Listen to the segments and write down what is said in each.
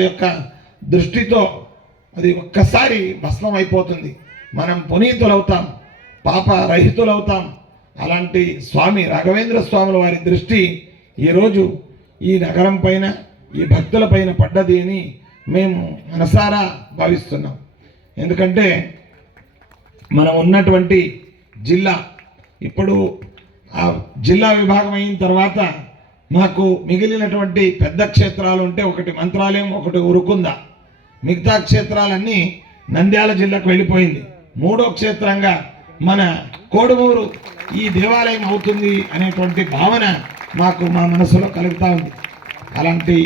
యొక్క దృష్టితో అది ఒక్కసారి భస్మం అయిపోతుంది. మనం పునీతులవుతాం, పాప రహితులవుతాం. అలాంటి స్వామి రాఘవేంద్ర స్వాముల వారి దృష్టి ఈరోజు ఈ నగరం పైన, ఈ భక్తుల పైన పడ్డది అని మేము మనసారా భావిస్తున్నాం. ఎందుకంటే మనం ఉన్నటువంటి జిల్లా ఇప్పుడు ఆ జిల్లా విభాగం అయిన తర్వాత మాకు మిగిలినటువంటి పెద్ద క్షేత్రాలు ఉంటే ఒకటి మంత్రాలయం, ఒకటి ఉరుకుంద. మిగతా క్షేత్రాలన్నీ నంద్యాల జిల్లాకు వెళ్ళిపోయింది. మూడో క్షేత్రంగా మన కోడుమూరు ఈ దేవాలయం అవుతుంది అనేటువంటి భావన మాకు మా మనసులో కలుగుతూ ఉంది. అలాంటి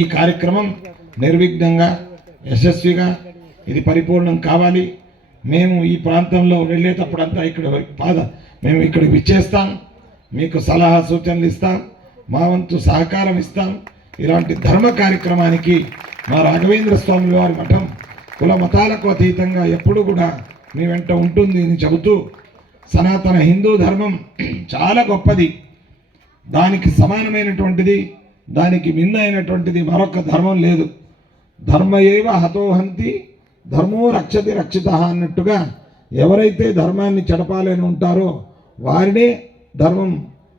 ఈ కార్యక్రమం నిర్విఘ్నంగా యశస్విగా ఇది పరిపూర్ణం కావాలి. మేము ఈ ప్రాంతంలో వెళ్ళేటప్పుడంతా మేము ఇక్కడికి విచ్చేస్తాం, మీకు సలహా సూచనలు ఇస్తాం, మా వంతు సహకారం ఇస్తాం. ఇలాంటి ధర్మ కార్యక్రమానికి మా రాఘవేంద్ర స్వామి వారి మఠం కుల మతాలకు అతీతంగా ఎప్పుడు కూడా మీ వెంట ఉంటుంది అని చెబుతూ, సనాతన హిందూ ధర్మం చాలా గొప్పది. దానికి సమానమైనటువంటిది, దానికి మిన్న అయినటువంటిది మరొక ధర్మం లేదు. ధర్మయేవ హతోహంతి ధర్మో రక్షతి రక్షిత అన్నట్టుగా ఎవరైతే ధర్మాన్ని చెడపాలని ఉంటారో వారినే ధర్మం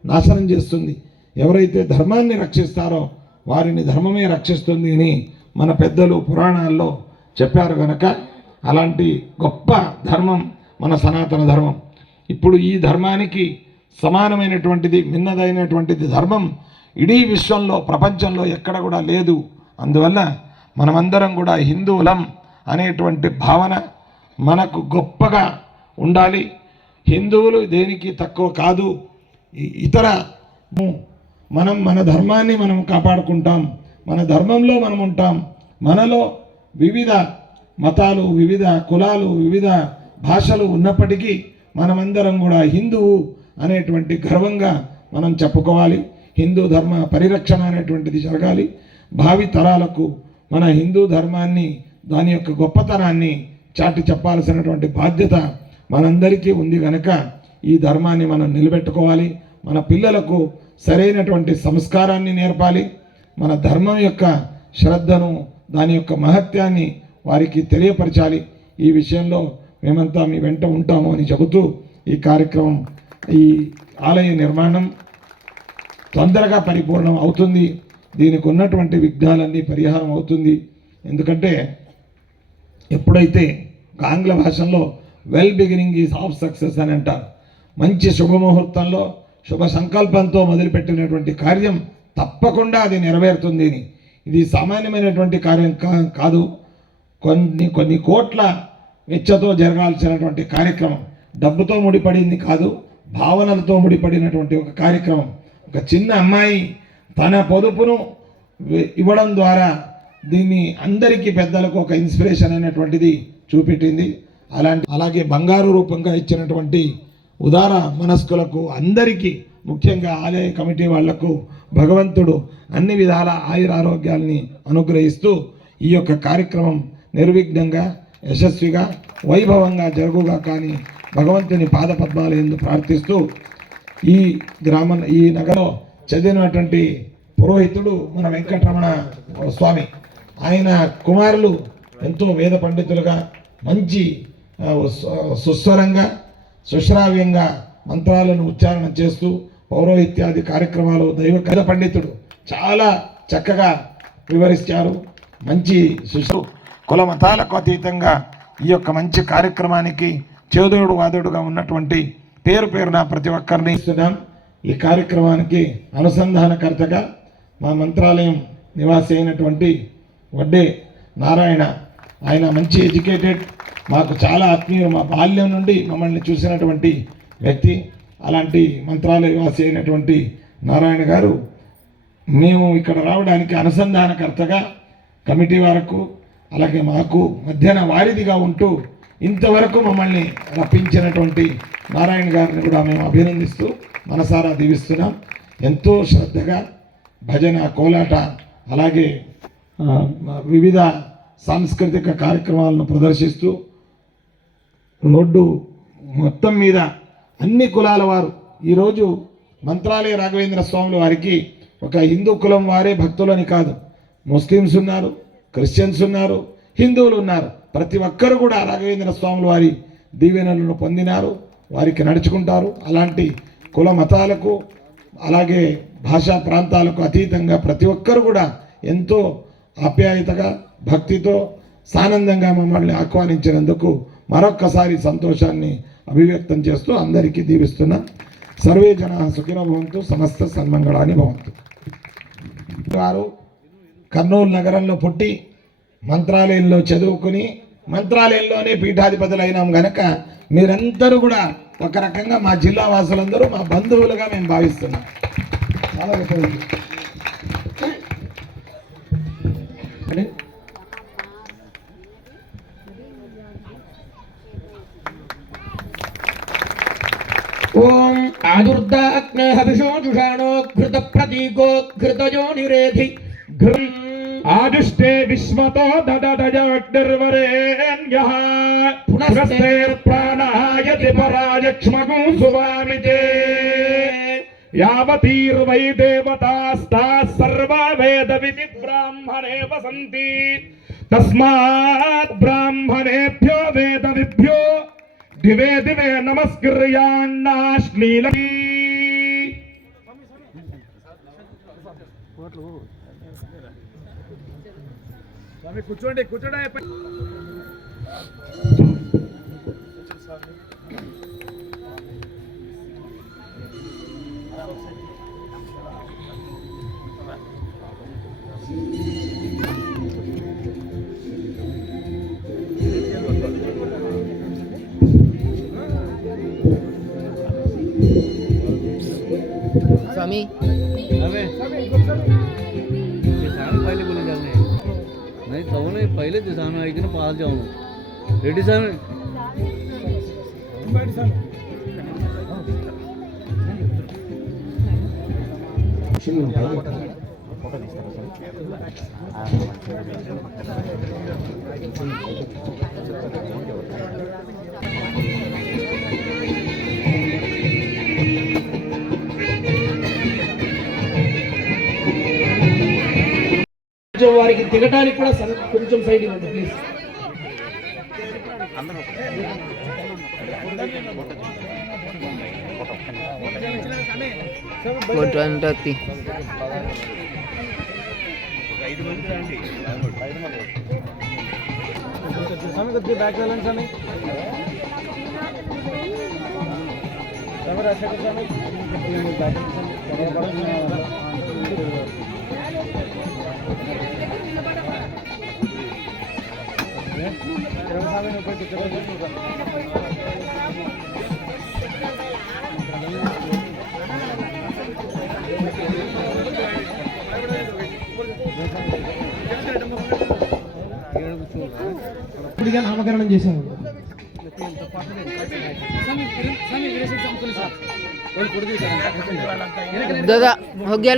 నాశనం చేస్తుంది. ఎవరైతే ధర్మాన్ని రక్షిస్తారో వారిని ధర్మమే రక్షిస్తుంది అని మన పెద్దలు పురాణాల్లో చెప్పారు. కనుక అలాంటి గొప్ప ధర్మం మన సనాతన ధర్మం. ఇప్పుడు ఈ ధర్మానికి సమానమైనటువంటిది, మిన్నదైనటువంటిది ధర్మం ఇడీ విశ్వంలో, ప్రపంచంలో ఎక్కడ కూడా లేదు. అందువల్ల మనమందరం కూడా హిందువులం అనేటువంటి భావన మనకు గొప్పగా ఉండాలి. హిందువులు దేనికి తక్కువ కాదు. ఇతర మన ధర్మాన్ని మనం కాపాడుకుంటాం, మన ధర్మంలో మనం ఉంటాం. మనలో వివిధ మతాలు, వివిధ కులాలు, వివిధ భాషలు ఉన్నప్పటికీ మనమందరం కూడా హిందువు అనేటువంటి గర్వంగా మనం చెప్పుకోవాలి. హిందూ ధర్మ పరిరక్షణ అనేటువంటిది జరగాలి. భావి తరాలకు మన హిందూ ధర్మాన్ని, దాని యొక్క గొప్పతనాన్ని చాటి చెప్పాల్సినటువంటి బాధ్యత మనందరికీ ఉంది. కనుక ఈ ధర్మాన్ని మనం నిలబెట్టుకోవాలి. మన పిల్లలకు సరైనటువంటి సంస్కారాన్ని నేర్పాలి. మన ధర్మం యొక్క శ్రద్ధను, దాని యొక్క మహత్యాన్ని వారికి తెలియపరచాలి. ఈ విషయంలో మేమంతా మీ వెంట ఉంటాము అని చెబుతూ ఈ కార్యక్రమం, ఈ ఆలయ నిర్మాణం తొందరగా పరిపూర్ణం అవుతుంది. దీనికి ఉన్నటువంటి విఘ్నాలన్నీ పరిహారం అవుతుంది. ఎందుకంటే ఎప్పుడైతే ఆంగ్ల భాషలో well beginning is half success అని అంటారు. మంచి శుభముహూర్తంలో, శుభ సంకల్పంతో మొదలుపెట్టినటువంటి కార్యం తప్పకుండా అది నెరవేరుతుంది. ఇది సామాన్యమైనటువంటి కార్యం కాదు. కొన్ని కోట్ల వెచ్చతో జరగాల్సినటువంటి కార్యక్రమం. డబ్బుతో ముడిపడింది కాదు, భావనలతో ముడిపడినటువంటి ఒక కార్యక్రమం. ఒక చిన్న అమ్మాయి తన పొదుపును ఇవ్వడం ద్వారా దీన్ని అందరికీ పెద్దలకు ఒక ఇన్స్పిరేషన్ అనేటువంటిది చూపెట్టింది. అలాగే బంగారు రూపంగా ఇచ్చినటువంటి ఉదార మనస్కులకు అందరికీ, ముఖ్యంగా ఆలయ కమిటీ వాళ్లకు భగవంతుడు అన్ని విధాల ఆయురారోగ్యాల్ని అనుగ్రహిస్తూ ఈ యొక్క కార్యక్రమం నిర్విఘ్నంగా, యశస్విగా, వైభవంగా జరుగుగా కానీ భగవంతుని పాదపద్మాల యందు ప్రార్థిస్తూ, ఈ నగరంలో చదివినటువంటి పురోహితుడు మన వెంకటరమణ స్వామి, ఆయన కుమారులు ఎంతో వేద పండితులుగా, మంచి సుస్వరంగా, సుశ్రావ్యంగా మంత్రాలను ఉచ్చారణ చేస్తూ పౌరోహిత్యాది కార్యక్రమాలు దైవ కథ పండితుడు చాలా చక్కగా వివరించారు. మంచి శిశు కుల మతాలకు అతీతంగా ఈ యొక్క మంచి కార్యక్రమానికి చేదోడు వాదోడుగా ఉన్నటువంటి పేరున ప్రతి ఒక్కరిని ఇస్తున్నాం. ఈ కార్యక్రమానికి అనుసంధానకర్తగా మా మంత్రాలయం నివాసి అయినటువంటి వడ్డే నారాయణ, ఆయన మంచి ఎడ్యుకేటెడ్, మాకు చాలా ఆత్మీయులు, మా బాల్యం నుండి మమ్మల్ని చూసినటువంటి వ్యక్తి. అలాంటి మంత్రాలయ నివాసి అయినటువంటి నారాయణ గారు మేము ఇక్కడ రావడానికి అనుసంధానకర్తగా కమిటీ వరకు అలాగే మాకు మధ్యాహ్న వారిదిగా ఉంటూ ఇంతవరకు మమ్మల్ని రప్పించినటువంటి నారాయణ గారిని కూడా మేము అభినందిస్తూ మనసారా దీవిస్తున్నాం. ఎంతో శ్రద్ధగా భజన, కోలాట అలాగే వివిధ సాంస్కృతిక కార్యక్రమాలను ప్రదర్శిస్తూ రోడ్డు మొత్తం మీద అన్ని కులాల వారు ఈరోజు మంత్రాలయ రాఘవేంద్ర స్వాముల వారికి ఒక హిందూ కులం వారే భక్తులని కాదు, ముస్లిమ్స్ ఉన్నారు, క్రిస్టియన్స్ ఉన్నారు, హిందువులు ఉన్నారు. ప్రతి ఒక్కరు కూడా రాఘవేంద్ర స్వాముల వారి దీవెనలను పొందినారు, వారికి నడుచుకుంటారు. అలాంటి కుల మతాలకు అలాగే భాషా ప్రాంతాలకు అతీతంగా ప్రతి ఒక్కరు కూడా ఎంతో ఆప్యాయతగా భక్తితో సానందంగా మమ్మల్ని ఆహ్వానించినందుకు మరొక్కసారి సంతోషాన్ని అభివ్యక్తం చేస్తూ అందరికీ దీవిస్తున్నాం. సర్వే జన సుఖినో భవంతు, సమస్త సన్మంగళాని భవంతు. వారు కర్నూలు నగరంలో పుట్టి మంత్రాలయంలో చదువుకుని మంత్రాలయంలోనే పీఠాధిపతులు అయినాం గనక మీరందరూ కూడా ఒక రకంగా మా జిల్లా వాసులందరూ మా బంధువులుగా మేము భావిస్తున్నాం. చాలా గొప్పది. ఓం ఆదుర్దాగ్నే హవిషో జుషాణో ఘృత ప్రతీకో ఘృతజో నిరేధి ఆదిష్టే విశ్వతో దదదజాగ్నిర్వరేణ్యః పునస్తే ప్రాణాయతి పరాయక్ష్మగో సువామితే యావతీర్వై దేవతాస్తాః సర్వా వేదవిది బ్రాహ్మణే వసంతి తస్మాత్ బ్రాహ్మణేభ్యో వేదవిభ్యో దివే దివే నమస్కర్యాన్నాశ్లీలీ. కూర్చోండి కూర్చోండి. स्वामी पहले बोले जाने नहीं तो नहीं पहले दिशा में आएगी ना पास जाऊँ रेडी सर వారికి దిగడానికి కూడా కొంచెం సైడ్ ఇవ్వండి ప్లీజ్. फोटो अंटती बैक बैलेंस हमें ఇప్పుడుగా నామకరణం చేశాము. दादा हो गया।